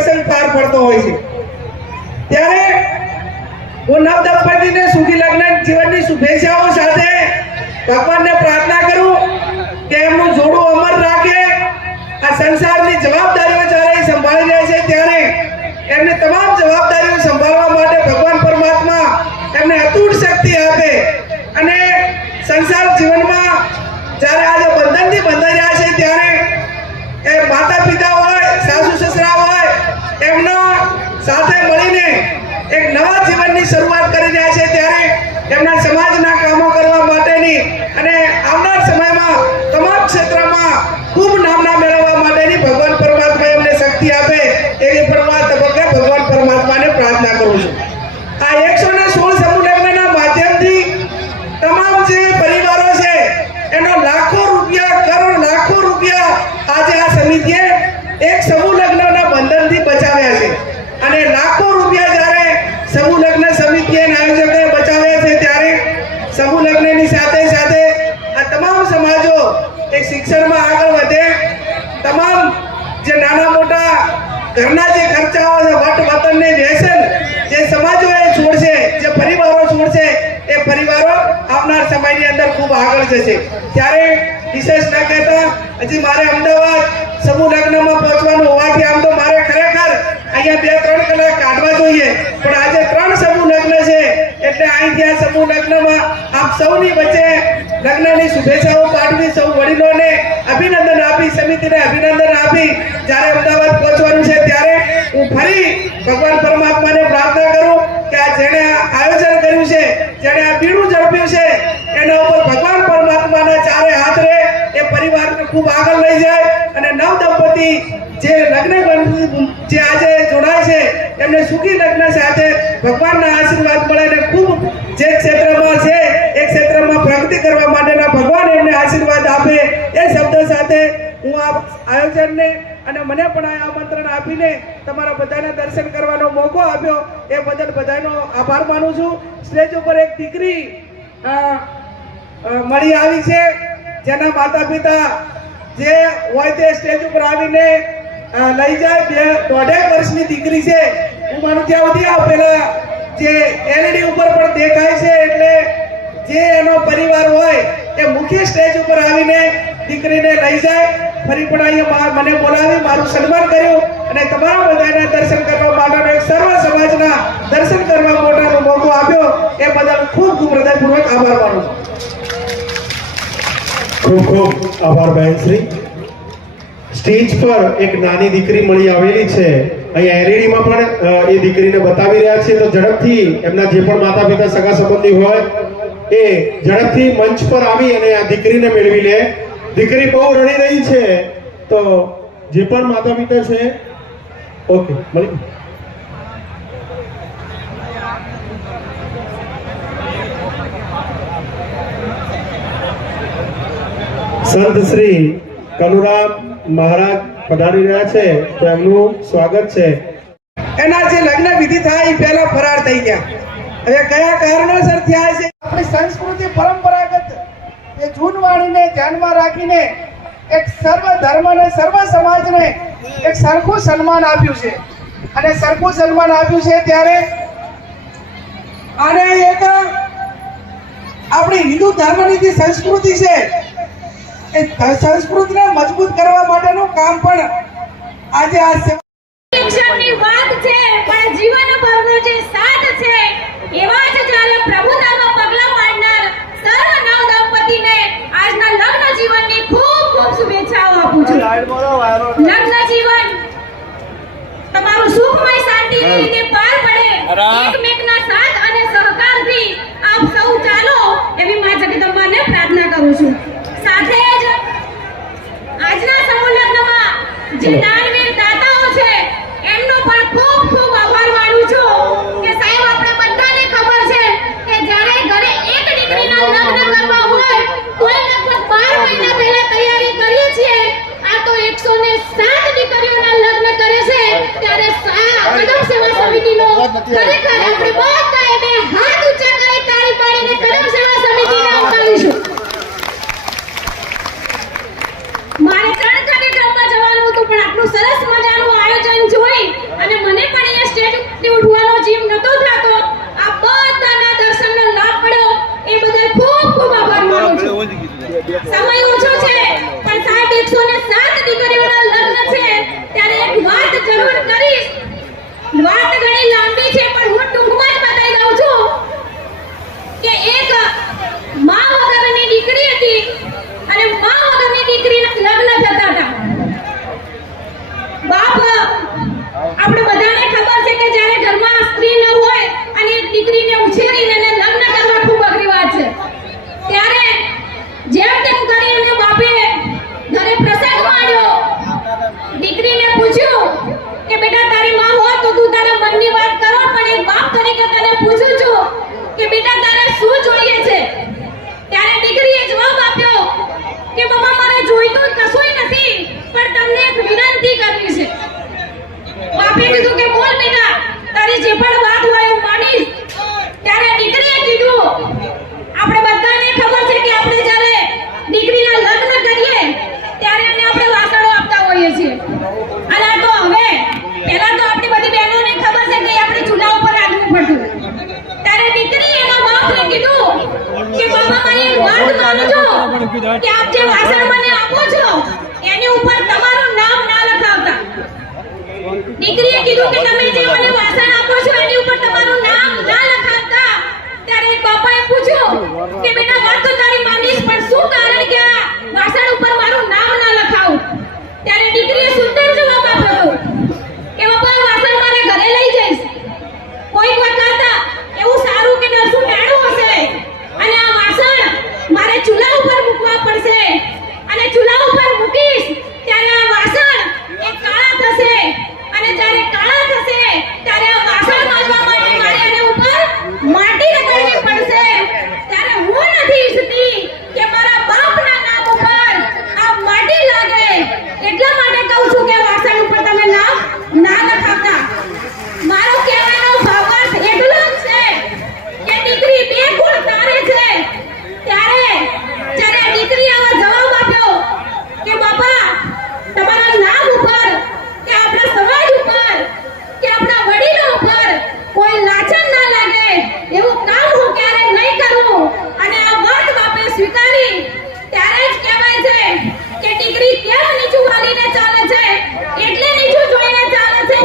પ્રસંગ પાર પડતો હોય છે। ત્યારે હું નવ દંપતીને સુખી લગ્ન જીવનની શુભેચ્છાઓ સાથે ભગવાનને પ્રાર્થના કરું કે એમનું જોડું અમર રાખે। આ સંસારની જવાબદારીઓ જ્યારે સંભાળી રહ્યા છે ત્યારે એમની તમામ જવાબદારીઓ સંભાળવા માટે ભગવાન પરમાત્મા એમને અતૂટ શક્તિ આપે અને સંસાર જીવનમાં જ્યારે આજે બંધનથી બંધાઈ રહ્યા છે ત્યારે એ માતા પિતા હોય, સાસુ સસરા હોય, એમના સાથે મળીને એક નવા જીવનની શરૂઆત કરી રહ્યા છે ત્યારે એમના સમાજના કામો કરવા માટેની અને આવનાર સમયમાં તમામ ક્ષેત્રમાં ખૂબ નામના મેળવવા માટેની ભગવાન પરમાત્મા એમને શક્તિ આપે એવી તબક્કે ભગવાન પરમાત્માને પ્રાર્થના કરું છું। આ 116 સમૂહ લગ્નના માધ્યમથી તમામ જે પરિવારો છે એનો લાખો રૂપિયા, કરોડ લાખો રૂપિયા આજે આ સમિતિએ એક સમૂહ લગ્નના બંધનથી બચાવ્યા છે અને લાખો રૂપિયા જ્યારે સમૂહ લગ્ન સમિતિએ આયોજકોએ બચાવ્યા છે ત્યારે સમૂહ લગ્નની સાથે સાથે આ તમામ સમાજો એક શિક્ષણમાં આગળ વધે, તમામ જે નાના મોટા ઘરના જે ખર્ચાઓ છે, વટ વતનને વ્યસન જે સમાજો એ છોડશે, જે પરિવારો છોડશે એ પરિવારો આવનાર સમયની અંદર ખૂબ આગળ જશે। ત્યારે વિશેષ ન કહેતા હજી મારે અમદાવાદ સમૂહ લગ્નમાં પહોંચવાનું હોવાથી આમ તો મારે ખરેખર અહીંયા 2-3 કલાક કાઢવા જોઈએ, પણ આજે 3 સમૂહ લગ્ન છે એટલે અહીંથી આ સમૂહ લગ્નમાં આપ સૌની વચ્ચે લગ્નની શુભેચ્છાઓ પાઠવી, સૌ વડીલોને અભિનંદન આપી, સમિતિને અભિનંદન આપી જ્યારે અમદાવાદ પહોંચવાનું છે ત્યારે હું ફરી ભગવાન પરમાત્માને પ્રાર્થના કરું કે આ જેણે આયોજન કર્યું છે, જેણે આ બીડું ઝડપ્યું છે એના ઉપર ભગવાન પરમાત્માના ચારે હાથ રહે, એ પરિવારને ખૂબ આગળ લઈ જાય અને નવ દંપતી જે લગ્ન જે આજે જોડાય છે એમને સુખી લગ્ન સાથે ભગવાનના આશીર્વાદ મળે અને ખૂબ જે ક્ષેત્રમાં છે એ ક્ષેત્રમાં પ્રગતિ કરવા માટેના ભગવાન એમને આશીર્વાદ આપે એ શબ્દ સાથે હું આ આયોજનને અને મને પણ આ આમંત્રણ આપીને તમારા બધાને દર્શન કરવાનો મોકો આપ્યો એ બદલ બધાનો આભાર માનું છું। સ્ટેજ ઉપર એક દીકરી મળી આવી છે જેના માતા પિતા જે હોય તે સ્ટેજ ઉપર આવીને લઈ જાય। 2.5 વર્ષની દીકરી છે, હું માનું ત્યાં સુધી આ પેલા જે એલઈડી ઉપર પણ દેખાય છે એટલે જે એનો પરિવાર હોય એ મુખ્ય સ્ટેજ ઉપર આવીને દીકરીને લઈ જાય। ફરી પણ અહીંયા મને બોલાવી મારું સન્માન કર્યું અને તમામ બધાના દર્શન કરવા માટેનો એક સર્વ સમાજના દર્શન કરવા માટેનો મોકો આપ્યો એ બદલ ખૂબ ખૂબ હૃદયપૂર્વક આભાર માનું છું। ખૂબ ખૂબ આભાર બહેનશ્રી। સ્ટેજ પર એક નાની દીકરી મળી આવેલી છે, અહીંયા એલઈડીમાં પણ એ દીકરીને બતાવી રહ્યા છે, તો ઝડપથી એમના જે પણ માતા પિતા સગા સંબંધી હોય એ ઝડપથી મંચ પર આવી અને આ દીકરીને મેળવી લે। દીકરી બહુ રડી રહી છે, તો જે પણ માતા પિતા છે ઓકે મળી સંત શ્રી કનુરામ મહારાજ પધારી રહ્યા છે તો એમનું સ્વાગત છે। એના જે લગ્ન વિધિ થાય પહેલા ફરાર થઈ ગયા, હવે કયા કારણોસર થયા છે આપણી સંસ્કૃતિ પરંપરાગત એ જૂનવાણીને ધ્યાનમાં રાખીને એક સર્વ ધર્મ અને સર્વ સમાજને એક સરખું સન્માન આપ્યું છે અને સરખું સન્માન આપ્યું છે ત્યારે આને એક આપણી હિન્દુ ધર્મની જે સંસ્કૃતિ છે એ સંસ્કૃતિને મજબૂત કરવા માટેનું કામ પણ આજે આ શિક્ષણની વાત છે પણ જીવનભરનો જે સાથ છે એવા જ જ્યારે પ્રભુતામાં પગલાં પાડનાર સર્વ નવ દંપતીને આજના લગ્ન જીવનની ખૂબ ખૂબ શુભેચ્છાઓ આપું છું। લગ્ન જીવન તમારું સુખમય શાંતિની રીતે પાર પડે, એકમેકના સાથ અને સહકારથી આપ સૌ ચાલો એવી મા જગદંબાને પ્રાર્થના કરું છું। સાથે જ આજના સમૂહ લગ્નમાં જે દાનવીર દાતાઓ છે એમનો પણ ખૂબ ખૂબ આભાર માનું છું કે સાહેબ આપણે બધાને ખબર છે કે જ્યારે ઘરે એક દીકરીના લગ્ન કરવા હોય તો લગભગ 12 મહિના પહેલા તૈયારી કરીએ છીએ। આ તો 107 દીકરીઓના લગ્ન કરે છે ત્યારે કદમ સેવા સમિતિનો ખરેખર આપણે બધાએ બે હાથ ઊંચા કરી તાળી પાડીને કદમ સેવા સમિતિને આવકારીશું। મારે 3 કલાક રમવા જવાનું હતું પણ આટલું સરસ પૂછ્યું કે બેટા તારી માં હોત તો તું તારા મનની વાત કરો, પણ એક બાપ તરીકે તને પૂછું છું કે બેટા તારે શું જોઈએ છે? ત્યારે દીકરીએ જવાબ આપ્યો કે બાબા મારે જોઈતું કશુંય નથી, પણ તમને એક વિનંતી કરવી છે. બાપે કીધું કે બોલ બેટા, તારી જે પણ વાત હોય હું માનીશ. ત્યારે દીકરીએ કીધું આપણે બધાને ખબર છે કે આપણે જ્યારે દીકરીના લગ્ન કરીએ ત્યારે એને આપણે વાસણો આપતા હોઈએ છીએ. અને આ તો હવે પહેલા તો આપણી બધી બહેનોને ખબર છે કે આપણે ચૂલા ઉપર રાંધવું પડતું. ત્યારે દીકરીએ એના બાપને કીધું કે બાબા મારી એક વાત માનજો કે આપ જે વાસણ મને આપો છો એની ઉપર તમારું નામ ના લખાવતા. દીકરીએ કીધું કે તમે જે મને વાસણ આપો છો એની ઉપર તમારું નામ ના લખાવતા. ત્યારે બાપાએ પૂછ્યું કે બેટા વાત તો તારી માનીશ, પણ શું કારણ કે આ વાસણ ઉપર મારું નામ ના લખાવું? ત્યારે દીકરીએ સુંદર જવાબ આપ્યો કે બાપા વાસણ મારે ઘરે લઈ જઈશ. કોઈક વખત એવું સારું કે નરસું ટાણું હશે અને આ વાસણ મારે ચૂલા ઉપર મૂકવા પડશે, અને ચૂલા ઉપર મૂકીશ ત્યારે આ વાસણ એ કાળા થશે, અને જ્યારે કાળા થશે ત્યારે આ વાસણ માંજવા માટે મારે એની ઉપર માટી રગડવી પડશે. ત્યારે હું નથી ઈચ્છતી કે મારા બાપના નામ ઉપર આ માટી લાગે, એટલા માટે કહું છું કે વાસણ ઉપર તમે નામ ના લખાવતા. મારો કહેવાનો ભાવાર્થ એટલો જ છે કે દીકરી બે ગુણ તારે છે. ત્યારે જ્યારે દીકરીએ આવો જવાબ આપ્યો કે બાપા તમારા નામ ઉપર કે આપણા સમાજ ઉપર કે આપણા વડીલો ઉપર કોઈ લાંછન ના લાગે એવું કામ હું ક્યારે નહીં કરું. અને આ વાત બાપે સ્વીકારી. ત્યારે જ કહેવાય છે કે દીકરી કેમ નીચું વાળીને ચાલે છે, એટલે નીચું જોઈને ચાલે છે.